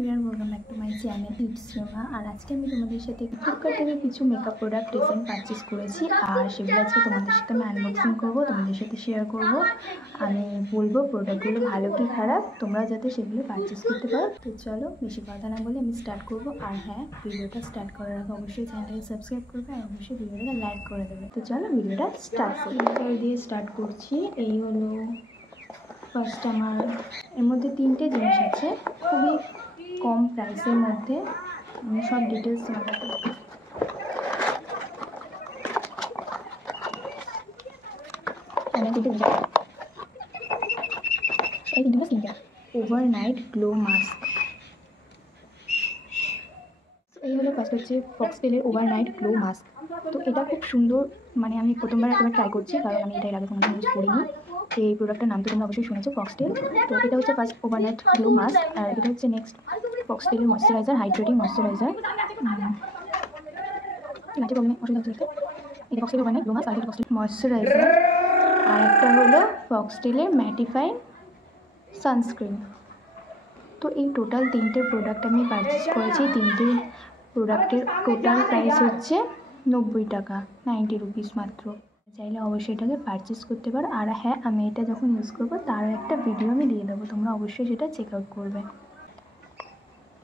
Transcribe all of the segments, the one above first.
Everyone, welcome back to my channel it's Shrema. আর আজকে আমি তোমাদের সাথে ফ্লিপকার্ট থেকে কিছু মেকআপ প্রোডাক্ট রিসেন্ট পারচেস করেছি, আর সেগুলো আজকে তোমাদের সাথে আমি আনবক্সিং করবো, তোমাদের সাথে শেয়ার করব। আমি বলবো প্রোডাক্টগুলো ভালো কি খারাপ, তোমরা যাতে সেগুলো পারচেস করতে পারো। তো চলো বেশি কথা না বলে আমি স্টার্ট করব। আর হ্যাঁ, ভিডিওটা স্টার্ট করার আগে অবশ্যই চ্যানেলটাকে সাবস্ক্রাইব করবে আর অবশ্যই ভিডিওটাকে লাইক করে দেবে। তো চলো ভিডিওটা স্টার্ট দিয়ে স্টার্ট করছি। এই হলো ফার্স্ট আমার, এর মধ্যে তিনটে জিনিস আছে খুবই কম প্রাইসের মধ্যে। আমি সব ডিটেলস তোমাদেরকে ওভারনাইট গ্লো মাস্ক। এই হলো ফার্স্ট হচ্ছে ফক্সটেলের ওভারনাইট গ্লো মাস্ক। তো এটা খুব সুন্দর, মানে আমি প্রথমবার ট্রাই করছি, কারণ আমি এটা এর আগে কোনো ইউজ করিনি। এই প্রোডাক্টের নাম তো তোমরা অবশ্যই শুনেছো, ফক্সটেল। তো এটা হচ্ছে ফার্স্ট ওভারনাইট গ্লো মাস্ক, আর এটা হচ্ছে নেক্সট ফক্সটেলের ময়শ্চারাইজার, হাইড্রেটিং ময়শ্চারাইজার। এটা ফক্সটেল ওভারনাইট গ্লো মাস্ক, আর এটা ফক্সটেল ময়শ্চারাইজার। আর একটা হলো ফক্সটেলের ম্যাটিফাইং সানস্ক্রিন। তো এই টোটাল তিনটে প্রোডাক্ট আমি পারচেস করেছি। তিনটে প্রোডাক্টের টোটাল প্রাইস হচ্ছে 90 টাকা, 90 রুপিস মাত্র। চাইলে অবশ্যই এটাকে পারচেস করতে পারো। আর হ্যাঁ, আমি এটা যখন ইউজ করবো তারও একটা ভিডিও আমি দিয়ে দেবো, তোমরা অবশ্যই সেটা চেক আউট করবে।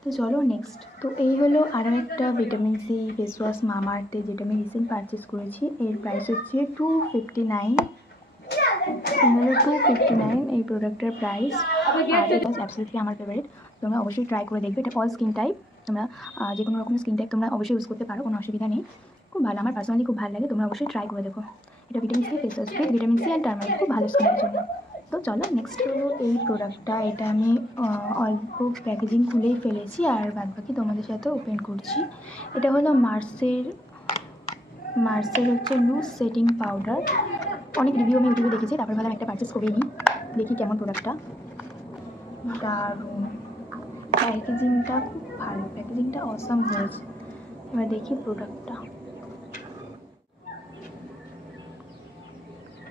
তো চলো নেক্সট। তো এই হলো আরও একটা ভিটামিন সি ফেস ওয়াশ মামাআর্থে, যেটা আমি রিসেন্ট পারচেস করেছি। এর প্রাইস হচ্ছে 259। হলো 259 এই প্রোডাক্টের প্রাইস। আর এটা অ্যাবসলিউটলি আমার ফেভারিট, তোমরা অবশ্যই ট্রাই করে দেখবে। এটা অল স্কিন টাইপ, তোমরা যে কোনো রকমের স্কিন টাইপ তোমরা অবশ্যই ইউজ করতে পারো, কোনো অসুবিধা নেই। খুব ভালো, আমার পার্সোনালি খুব ভালো লাগে, তোমরা অবশ্যই ট্রাই করে দেখো। এটা vitamin C face wash, vitamin C and turmeric, খুব ভালো স্কিনের জন্য। তো চলো নেক্সট হলো এই প্রোডাক্টটা। এটা আমি অল্প প্যাকেজিং খুলেই ফেলেছি, আর বাদবাকি তোমাদের সাথে ওপেন করছি। এটা হলো মার্সের হচ্ছে লুজ সেটিং পাউডার। অনেক রিভিউ আমি ইউটিউবে দেখেছি, তারপর ভাবলাম একটা পারচেস করেই নিই, দেখি কেমন প্রোডাক্টটা। দারুণ, প্যাকেজিংটা খুব ভালো, প্যাকেজিংটা অসাম হয়েছে। এবার দেখি প্রোডাক্টটা।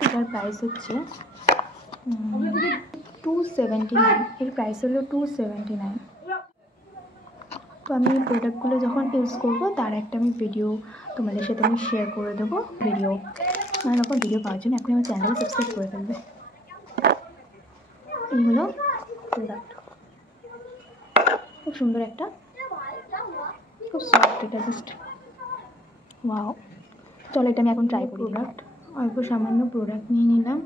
এটার প্রাইস হচ্ছে 279। এর প্রাইস হলো 279। তো আমি এই প্রোডাক্টগুলো যখন ইউজ করবো তার একটা আমি ভিডিও তোমাদের সাথে আমি শেয়ার করে দেবো। এরকম ভিডিও পাওয়ার জন্য এখন আমার চ্যানেলকে সাবস্ক্রাইব করে ফেলবে। এই হলো প্রোডাক্ট, খুব সুন্দর একটা, খুব সফট, এটা জাস্ট ওয়াও। চলো এটা আমি এখন ট্রাই করি। প্রোডাক্ট অল্প সামান্য প্রোডাক্ট নিয়ে নিলাম।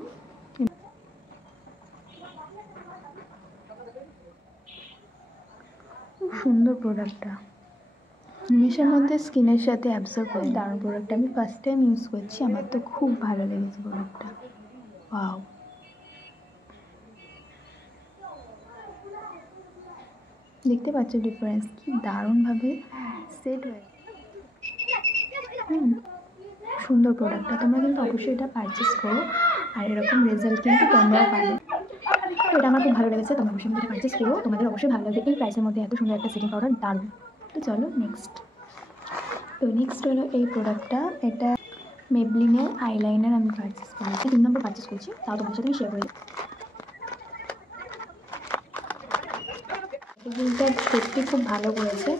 খুব সুন্দর প্রোডাক্টটা, নিমেষের মধ্যে স্কিনের সাথে অ্যাবজর্ব করে। দারুণ প্রোডাক্টটা, আমি ফার্স্ট টাইম ইউজ করছি, আমার তো খুব ভালো লেগেছে প্রোডাক্টটা। ওয়াও, দেখতে পাচ্ছ ডিফারেন্স, কি দারুণভাবে সেট হয়ে। সুন্দর প্রোডাক্টটা, তোমরা কিন্তু অবশ্যই এটা পারচেস করো, আর এরকম রেজাল্ট কিন্তু তোমরাও পাবে। তো এটা আমার খুব ভালো লেগেছে, তোমরা অবশ্যই এটা পারচেস করো, তোমাদের অবশ্যই ভালো লাগবে। এই প্রাইসের মধ্যে এত সুন্দর একটা সেটিং পাউডার, দারুণ। তো চলো নেক্সট। তো নেক্সট হলো এই প্রোডাক্টটা। এটা মেবলিনের আইলাইনার আমি পারচেস করেছি, 3 নম্বর পারচেস করছি, তাও তোমার সাথে আমি শেয়ার করি। প্যাকেজিংটা সত্যি খুব ভালো করেছে।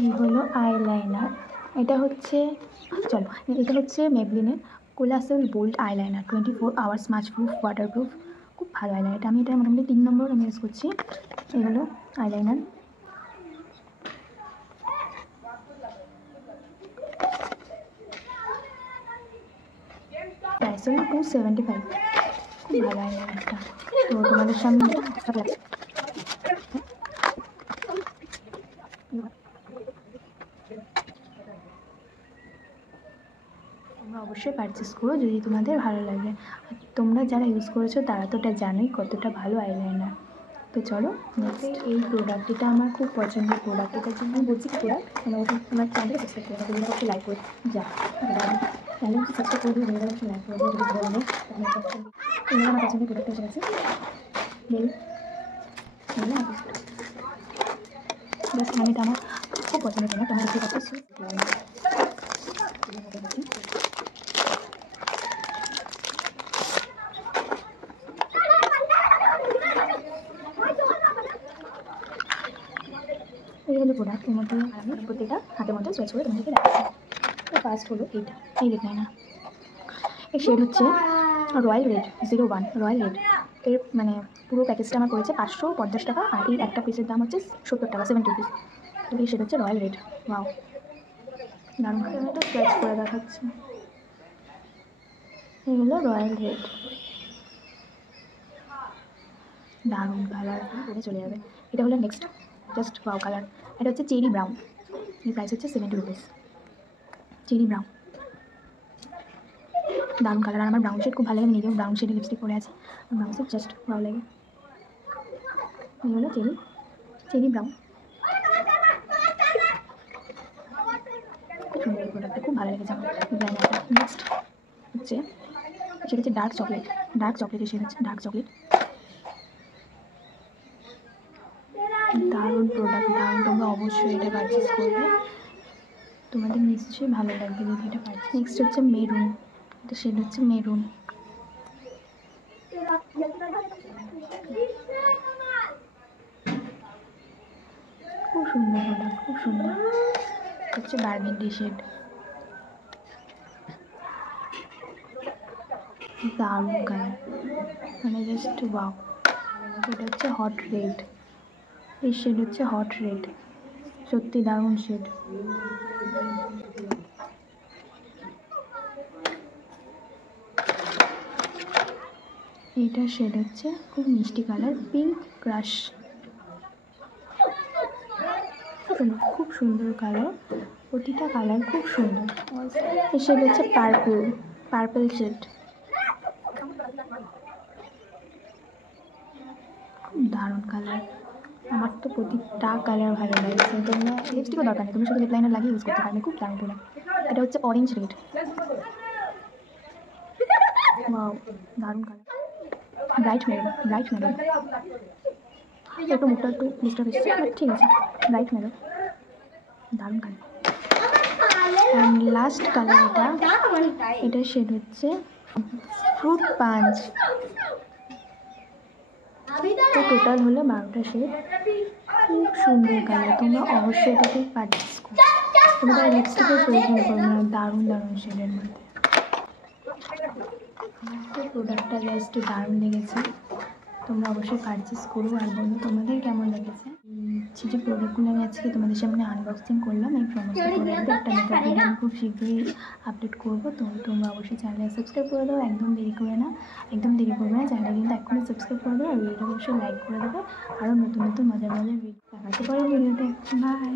এই হলো আইলাইনার, এটা হচ্ছে মেবলিনের colossal bold eyeliner, 24 hours smudge proof, waterproof, খুব ভালো আইলাইনার। এটা আমি মোটামুটি 3 নম্বর আমি ইউজ করছি। এই হলো আইলাইনার, প্রাইস হলো 275। খুব ভালো আইলাইনারটা। তো তোমাদের সামনে তোমরা অবশ্যই পারচেস করো যদি তোমাদের ভালো লাগে। আর তোমরা যারা ইউজ করেছো তারা তো এটা জানোই কতটা ভালো আইলাইনার। তো চলো নেক্সট এই প্রোডাক্ট, এটা আমার খুব পছন্দের প্রোডাক্ট। এটার জন্য আমি বলছি কি প্রোডাক্ট, আমার চ্যানেলকে সাবস্ক্রাইব করে দেবো, অবশ্যই লাইক করে চ্যানেলকে সাবস্ক্রাইব করে দেবো, অবশ্যই লাইক করে দেবো। আমার পছন্দের প্রোডাক্ট এসে গেছে, জাস্ট মানে এটা আমার খুব পছন্দের প্রোডাক্ট। আমার দেখতে পাচ্ছি এর মধ্যে আমি প্রত্যেকটা হাতের মধ্যে সোয়েচ করে তোমাদেরকে দেখাচ্ছি। তো ফার্স্ট হলো এইটা, এই রেড লাইনার। এর শেড হচ্ছে রয়্যাল রেড 01 রয়্যাল রেড। এর মানে পুরো প্যাকেজটা আমার পড়েছে 550 টাকা, আর এই একটা পিসের দাম হচ্ছে 70 টাকা, 70 রুপিস। তো এই শেড হচ্ছে রয়্যাল রেড। ওয়াও, দারুণ। আমি এটা সোয়েচ করে দেখাচ্ছি। এই হলো রয়্যাল রেড, দারুণ কালার, পরে চলে যাবে। এটা হলো নেক্সট, জাস্ট ওয়াও কালার। এটা হচ্ছে চেরি ব্রাউন, এর প্রাইস হচ্ছে 70 রুপিস। চেরি ব্রাউন, দারুণ কালার। আর আমার ব্রাউন শেড খুব ভালো লাগে, আমি নিজেও ব্রাউন শেডে লিপস্টিক পরে আছি। ব্রাউন শেড জাস্ট ভালো লাগে। এই হলো চেরি ব্রাউন, খুব সুন্দর প্রোডাক্টটা, খুব ভালো লেগেছে আমার ব্র্যান্ডটা। নেক্সট হচ্ছে সেটা হচ্ছে ডার্ক চকলেটের শেড হচ্ছে ডার্ক চকলেট। দারুণ প্রোডাক্ট, দারুণ। তোমরা অবশ্যই এটা পারচেস করবে, তোমাদের নিশ্চয়ই ভালো লাগবে যদি এটা পারচেস। নেক্সট হচ্ছে মেরুন, এটা শেড হচ্ছে মেরুন। খুব সুন্দর প্রোডাক্ট, খুব সুন্দর। হচ্ছে বার্গেন্ডি শেড, দারুণ কালার, মানে জাস্ট ওয়াও। এটা হচ্ছে হট রেড, এই শেড হচ্ছে হট রেড, সত্যি দারুণ শেড। এইটার শেড হচ্ছে খুব মিষ্টি কালার, পিঙ্ক ক্রাশ। খুব সুন্দর কালার, প্রতিটা কালার খুব সুন্দর। এই শেড হচ্ছে পার্পল শেড, খুব দারুণ কালার। আমার তো প্রতিটা কালার ভালো লাগছে। তোমরা লিপস্টিকও দরকার নেই, তুমি শুধু লিপ লাইনার লাগিয়ে ইউজ করতে পারবে, খুব দারুণ প্রোডাক্ট। এটা হচ্ছে অরেঞ্জ রেড, ওয়াও, দারুণ কালার। ব্রাইট মেরুন, একটু মুখটা একটু ডিস্টার্ব এসেছে, বাট ঠিক আছে। ব্রাইট মেরুন, দারুণ কালার। অ্যান্ড লাস্ট কালার এটার শেড হচ্ছে ফ্রুট পাঞ্চ। তো টোটাল হলো 12টা শেড, খুব সুন্দর কালার। তোমরা অবশ্যই এটাকে পারচেস করো, তোমাদের লিপস্টিকের প্রয়োজন পড়বে না, দারুণ শেডের মধ্যে। তো প্রোডাক্টটা জাস্ট দারুণ লেগেছে, তোমরা অবশ্যই পারচেস করো। আর বলো তোমাদের কেমন লেগেছে। যে প্রোডাক্টগুলো আমি আজকে তোমাদের সামনে আনবক্সিং করলাম, এই সমস্ত প্রোডাক্টের একটা মেকআপ ভিডিও আমি খুব শীঘ্রই আপলোড করবো। তো তোমরা অবশ্যই চ্যানেলে সাবস্ক্রাইব করে দেবো, একদম দেরি করবে না, চ্যানেলটা কিন্তু এখনই সাবস্ক্রাইব করে দেবো, আর ভিডিওটা অবশ্যই লাইক করে দেবো। আরও নতুন মজার ভিডিও দেখাতে পারো ভিডিওতে। বাই।